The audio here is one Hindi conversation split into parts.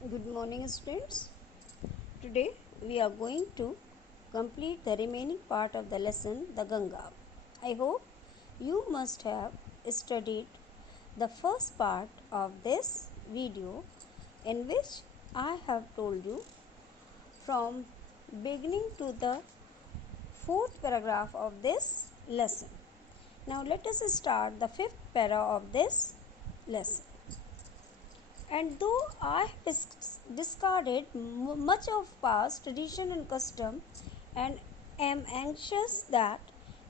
Good morning, students. Today we are going to complete the remaining part of the lesson, the Ganga. I hope you must have studied the first part of this video, in which I have told you from beginning to the fourth paragraph of this lesson. Now let us start the fifth para of this lesson. And though I have discarded much of past tradition and custom, and am anxious that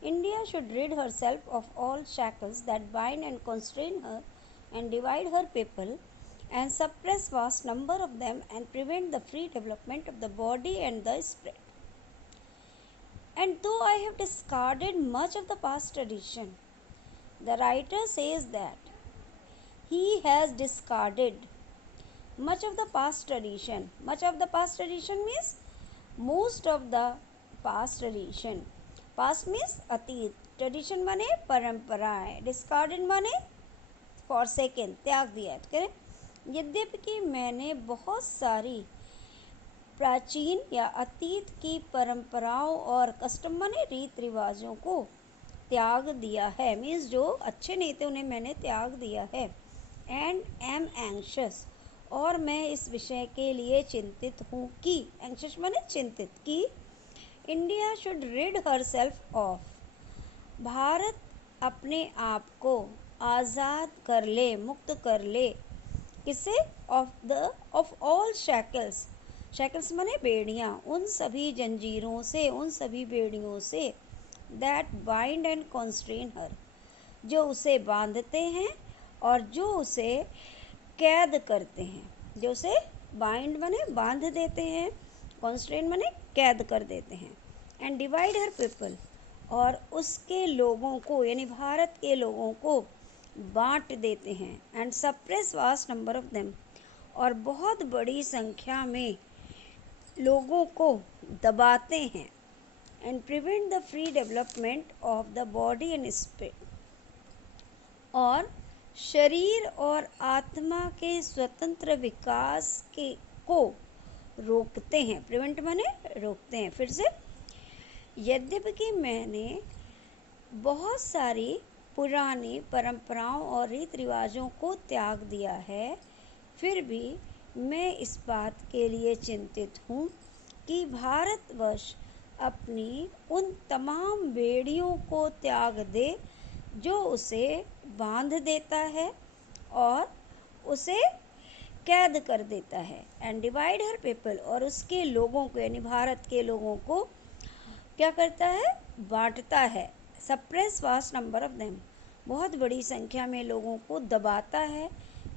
India should rid herself of all shackles that bind and constrain her and divide her people, and suppress vast number of them and prevent the free development of the body and the spirit. And though I have discarded much of the past tradition, the writer says that he has discarded much of the past tradition. Much of the past tradition means most of the past tradition. Past means अतीत. Tradition माने परंपराएं. Discarded माने forsaken, त्याग दिया. करें. यद्यपि कि मैंने बहुत सारी प्राचीन या अतीत की परंपराओं और कस्टम माने रीत रिवाजों को त्याग दिया है. मीन्स जो अच्छे नहीं थे उन्हें मैंने त्याग दिया है. एंड एम एंक्शस, और मैं इस विषय के लिए चिंतित हूँ कि, एंक्शस माने चिंतित, कि India should rid her self of, Bharat अपने आप को आज़ाद कर ले, मुक्त कर ले. किसे? Of all shackles. शैकल्स माने बेड़ियाँ. उन सभी जंजीरों से, उन सभी बेड़ियों से, दैट बाइंड एंड कॉन्स्ट्रेन हर, जो उसे बांधते हैं और जो उसे कैद करते हैं. जो उसे बाइंड माने बांध देते हैं, कॉन्स्ट्रेन माने कैद कर देते हैं. एंड डिवाइड हर पीपल, और उसके लोगों को यानी भारत के लोगों को बांट देते हैं. And suppress vast number of them, और बहुत बड़ी संख्या में लोगों को दबाते हैं. And prevent the free development of the body and spirit, और शरीर और आत्मा के स्वतंत्र विकास को रोकते हैं. प्रिवेंट माने रोकते हैं. फिर से, यद्यपि कि मैंने बहुत सारी पुरानी परंपराओं और रीत रिवाजों को त्याग दिया है, फिर भी मैं इस बात के लिए चिंतित हूँ कि भारतवर्ष अपनी उन तमाम बेड़ियों को त्याग दे जो उसे बांध देता है और उसे कैद कर देता है. एंड डिवाइड हर पीपल, और उसके लोगों को यानी भारत के लोगों को क्या करता है? बांटता है. Suppress vast number of them, बहुत बड़ी संख्या में लोगों को दबाता है.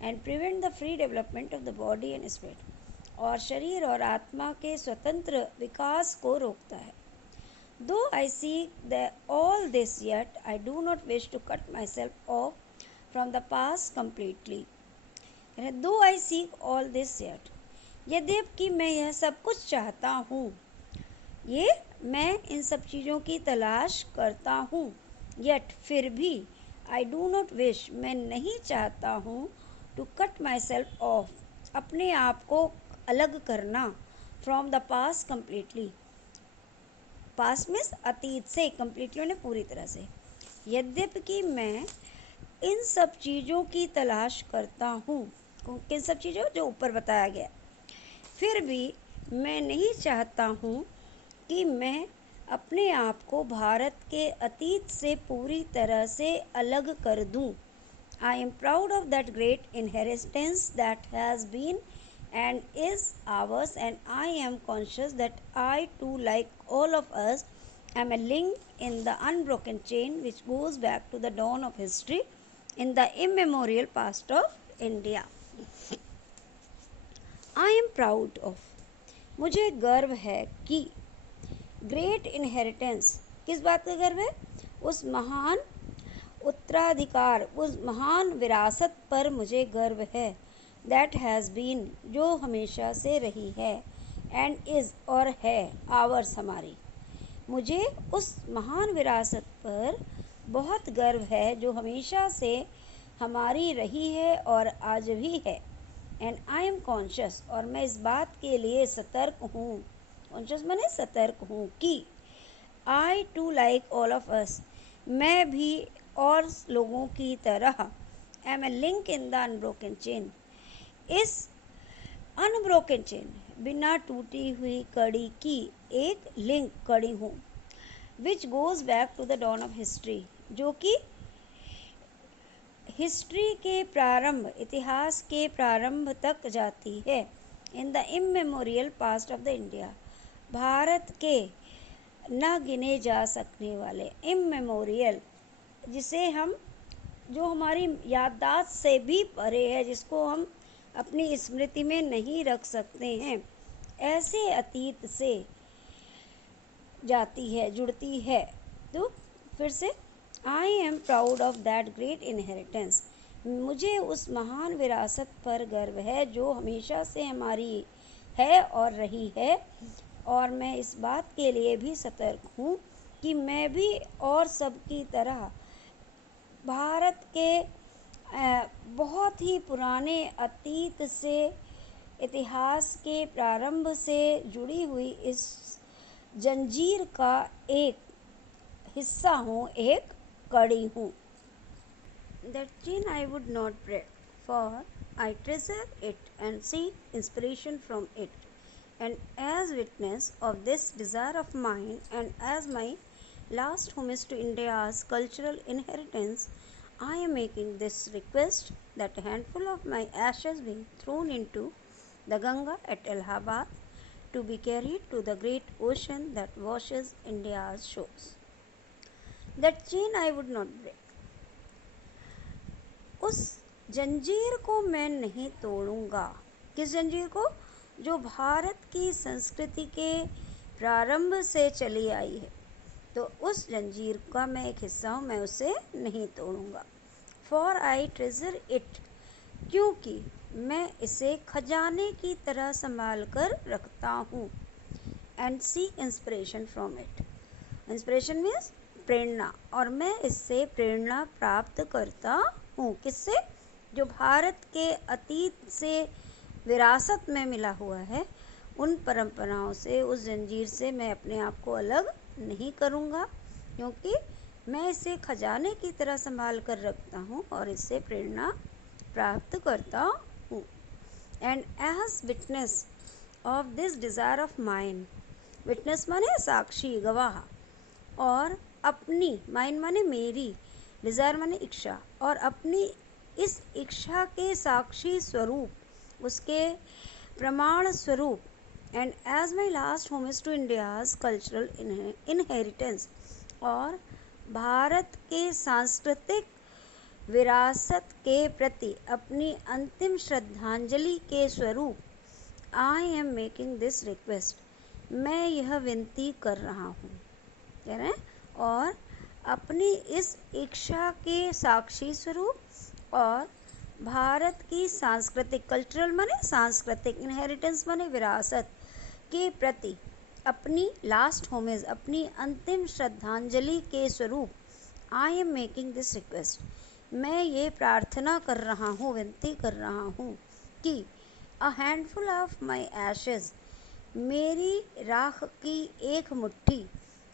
And prevent the free development of the body and spirit, और शरीर और आत्मा के स्वतंत्र विकास को रोकता है. Though I seek all this, yet I do not wish to cut myself off from the past completely. Though I seek all this yet, यद्यपि मैं यह सब कुछ चाहता हूँ, ये मैं इन सब चीज़ों की तलाश करता हूँ, yet फिर भी I do not wish, मैं नहीं चाहता हूँ, to cut myself off, अपने आप को अलग करना, from the past completely. Past means अतीत से, कम्प्लीटली ने पूरी तरह से. यद्यपि कि मैं इन सब चीज़ों की तलाश करता हूँ, किन सब चीज़ों जो ऊपर बताया गया, फिर भी मैं नहीं चाहता हूँ कि मैं अपने आप को भारत के अतीत से पूरी तरह से अलग कर दूँ. I am proud of that great inheritance that has been and is ours, and I am conscious that I too, like all of us, am a link in the unbroken chain which goes back to the dawn of history in the immemorial past of India. I am proud of, मुझे गर्व है कि, ग्रेट इनहेरिटेंस, किस बात का गर्व है? उस महान उत्तराधिकार, उस महान विरासत पर मुझे गर्व है. दैट हैज़ बीन, जो हमेशा से रही है. एंड इज़, और है, आवर्स, हमारी. मुझे उस महान विरासत पर बहुत गर्व है जो हमेशा से हमारी रही है और आज भी है. एंड आई एम कॉन्शियस, और मैं इस बात के लिए सतर्क हूँ, कॉन्शियस माने सतर्क हूँ कि I too like all of us, मैं भी और लोगों की तरह am a link in the unbroken chain, इस अनब्रोकन चेन बिना टूटी हुई कड़ी की एक लिंक कड़ी हूँ, which goes back to the dawn of history, जो कि हिस्ट्री के प्रारंभ, इतिहास के प्रारंभ तक जाती है, in the immemorial past of the India, Bharat के न गिने जा सकने वाले, इमेमोरियल जिसे हम, जो हमारी याददाश्त से भी परे है, जिसको हम अपनी स्मृति में नहीं रख सकते हैं, ऐसे अतीत से जाती है, जुड़ती है। तो फिर से, आई am proud of that great inheritance, मुझे उस महान विरासत पर गर्व है जो हमेशा से हमारी है और रही है, और मैं इस बात के लिए भी सतर्क हूँ कि मैं भी और सबकी तरह भारत के बहुत ही पुराने अतीत से, इतिहास के प्रारंभ से जुड़ी हुई इस जंजीर का एक हिस्सा हूँ, एक कड़ी हूँ। That chain I would not break, for I treasure it and seek inspiration from it. And as witness of this desire of mine, and as my last homage to India's cultural inheritance, I am making this request that a handful of my ashes be thrown into the Ganga at Allahabad, to be carried to the great ocean that washes India's shores. That chain I would not break. उस जंजीर को मैं नहीं तोड़ूंगा। किस जंजीर को? जो भारत की संस्कृति के प्रारंभ से चली आई है, तो उस जंजीर का मैं एक हिस्सा हूँ, मैं उसे नहीं तोड़ूंगा। फॉर आई ट्रेजर इट, क्योंकि मैं इसे खजाने की तरह संभाल कर रखता हूँ। And seek inspiration from it, inspiration means प्रेरणा, और मैं इससे प्रेरणा प्राप्त करता हूँ। किससे? जो भारत के अतीत से विरासत में मिला हुआ है, उन परंपराओं से, उस जंजीर से मैं अपने आप को अलग नहीं करूँगा, क्योंकि मैं इसे खजाने की तरह संभाल कर रखता हूँ और इससे प्रेरणा प्राप्त करता हूँ। And as witness of this desire of mine, witness माने साक्षी, गवाह, और अपनी, माइन माने मेरी, डिज़ायर माने इच्छा, और अपनी इस इच्छा के साक्षी स्वरूप, उसके प्रमाण स्वरूप, and as my last homage to India's cultural inheritance, और भारत के सांस्कृतिक विरासत के प्रति अपनी अंतिम श्रद्धांजलि के स्वरूप, I am making this request, मैं यह विनती कर रहा हूँ, कह रहे हैं, और अपनी इस इच्छा के साक्षी स्वरूप और भारत की सांस्कृतिक, कल्चरल माने सांस्कृतिक, इनहेरिटेंस माने विरासत के प्रति अपनी लास्ट होमेज, अपनी अंतिम श्रद्धांजलि के स्वरूप, I am making this request, मैं ये प्रार्थना कर रहा हूँ, विनती कर रहा हूँ कि a handful of my ashes, मेरी राख की एक मुट्ठी,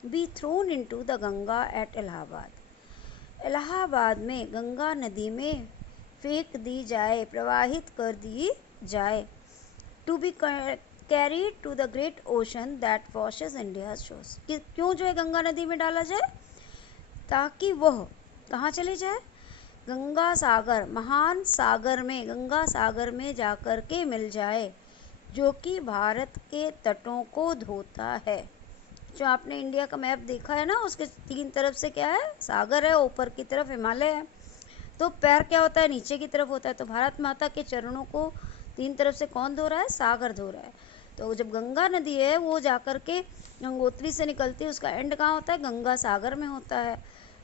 be thrown into the Ganga at Allahabad, Allahabad में गंगा नदी में फेंक दी जाए, प्रवाहित कर दी जाए, to be carried to the great ocean that washes India shores, क्यों जो है गंगा नदी में डाला जाए? ताकि वह कहाँ चले जाए? गंगा सागर, महान सागर में, गंगा सागर में जाकर के मिल जाए, जो कि भारत के तटों को धोता है। जो आपने इंडिया का मैप देखा है ना, उसके तीन तरफ से क्या है? सागर है, ऊपर की तरफ हिमालय है, तो पैर क्या होता है? नीचे की तरफ होता है। तो भारत माता के चरणों को तीन तरफ से कौन धो रहा है? सागर धो रहा है। तो जब गंगा नदी है वो जाकर के गंगोत्री से निकलती है, उसका एंड कहाँ होता है? गंगा सागर में होता है।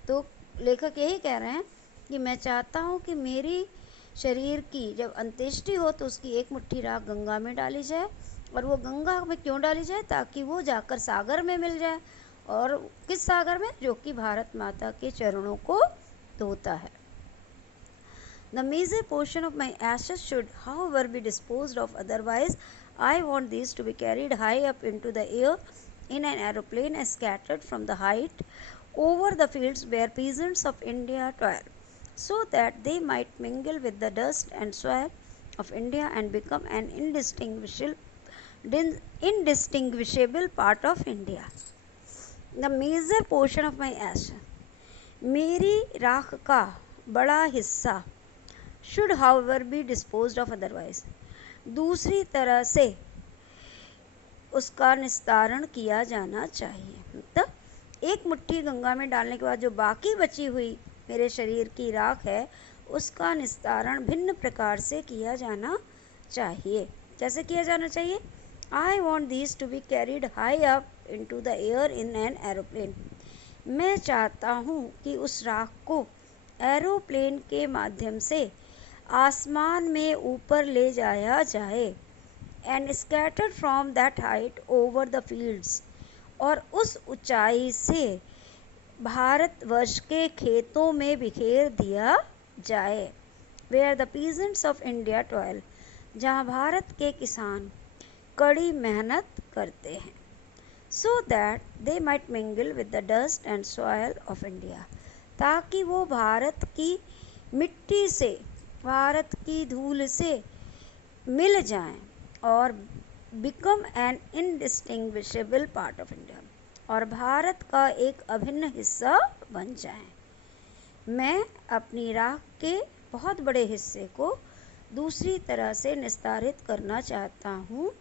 तो लेखक यही कह रहे हैं कि मैं चाहता हूँ कि मेरी शरीर की जब अंत्येष्टि हो तो उसकी एक मुट्ठी राख गंगा में डाली जाए, और वो गंगा में क्यों डाली जाए? ताकि वो जाकर सागर में मिल जाए, और किस सागर में? जो कि भारत माता के चरणों को धोता है। The major portion of my ashes should, however, be disposed of. Otherwise, I want these to be carried high up into the air in an aeroplane and scattered from the height over the fields where peasants of India toil, so that they might mingle with the dust and soil of India and become an indistinguishable part of India. The major portion of my ashes, मेरी राख का बड़ा हिस्सा, should however be disposed of. Otherwise, दूसरी तरह से उसका निस्तारण किया जाना चाहिए. मतलब एक मुट्ठी गंगा में डालने के बाद जो बाकी बची हुई मेरे शरीर की राख है, उसका निस्तारण भिन्न प्रकार से किया जाना चाहिए. कैसे किया जाना चाहिए? I want these to be carried high up into the air in an aeroplane. मैं चाहता हूँ कि उस राख को एरोप्लेन के माध्यम से आसमान में ऊपर ले जाया जाए. And scattered from that height over the fields, और उस ऊंचाई से भारतवर्ष के खेतों में बिखेर दिया जाए. Where the peasants of India toil, जहाँ भारत के किसान कड़ी मेहनत करते हैं. So that they might mingle with the dust and soil of India, ताकि वो भारत की मिट्टी से, भारत की धूल से मिल जाएं और become an indistinguishable part of India, और भारत का एक अभिन्न हिस्सा बन जाएं. मैं अपनी राख के बहुत बड़े हिस्से को दूसरी तरह से निस्तारित करना चाहता हूँ.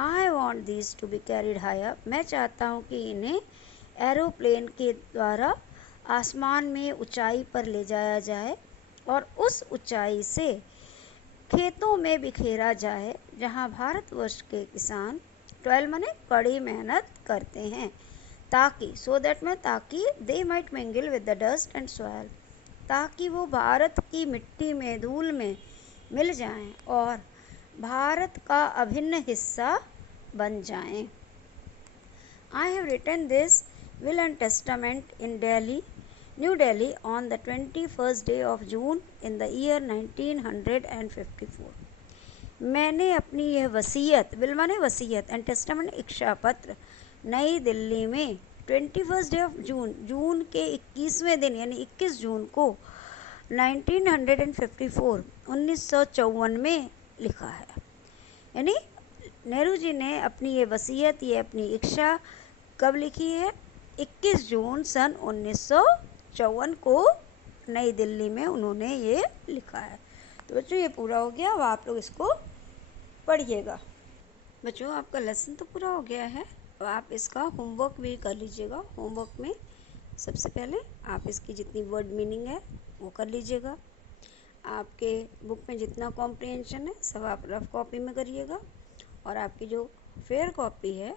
I want these to be carried high up. मैं चाहता हूँ कि इन्हें एरोप्लेन के द्वारा आसमान में ऊंचाई पर ले जाया जाए और उस ऊंचाई से खेतों में बिखेरा जाए, जहाँ भारतवर्ष के किसान 12 माने कड़ी मेहनत करते हैं, ताकि ताकि दे might mingle with the dust and soil, ताकि वो भारत की मिट्टी में, धूल में मिल जाएं और भारत का अभिन्न हिस्सा बन जाएं. I have written this will and testament in New Delhi on the 21st day of June in the year 1954. मैंने अपनी यह वसीयत, विल माने वसीयत, एंड टेस्टामेंट इच्छा पत्र, नई दिल्ली में 21st डे ऑफ जून के 21वें दिन यानी 21 जून को 1954 में लिखा है. यानी नेहरू जी ने अपनी ये वसीयत, ये अपनी इच्छा कब लिखी है? 21 जून सन 1954 को नई दिल्ली में उन्होंने ये लिखा है. तो बच्चों ये पूरा हो गया. अब आप लोग इसको पढ़िएगा. बच्चों आपका लेसन तो पूरा हो गया है. अब आप इसका होमवर्क भी कर लीजिएगा. होमवर्क में सबसे पहले आप इसकी जितनी वर्ड मीनिंग है वो कर लीजिएगा. आपके बुक में जितना कॉम्प्रिहेंशन है सब आप रफ कॉपी में करिएगा, और आपकी जो फेयर कॉपी है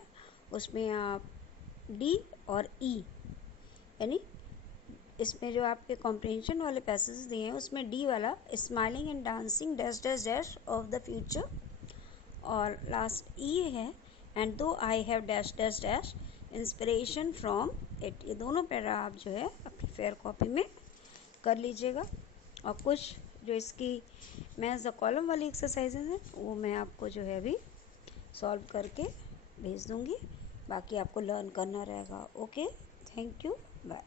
उसमें आप डी और ई, यानी इसमें जो आपके कॉम्प्रिहेंशन वाले पैसेज दिए हैं उसमें डी वाला smiling and dancing dash dash dash of the future, और लास्ट ई है एंड दो I have dash dash dash inspiration from it. ये दोनों पैरा आप जो है अपनी फेयर कॉपी में कर लीजिएगा. और कुछ जो इसकी मैथ्स द कॉलम वाली एक्सरसाइजेज हैं वो मैं आपको जो है अभी सॉल्व करके भेज दूँगी. बाकी आपको लर्न करना रहेगा. Okay, thank you, bye.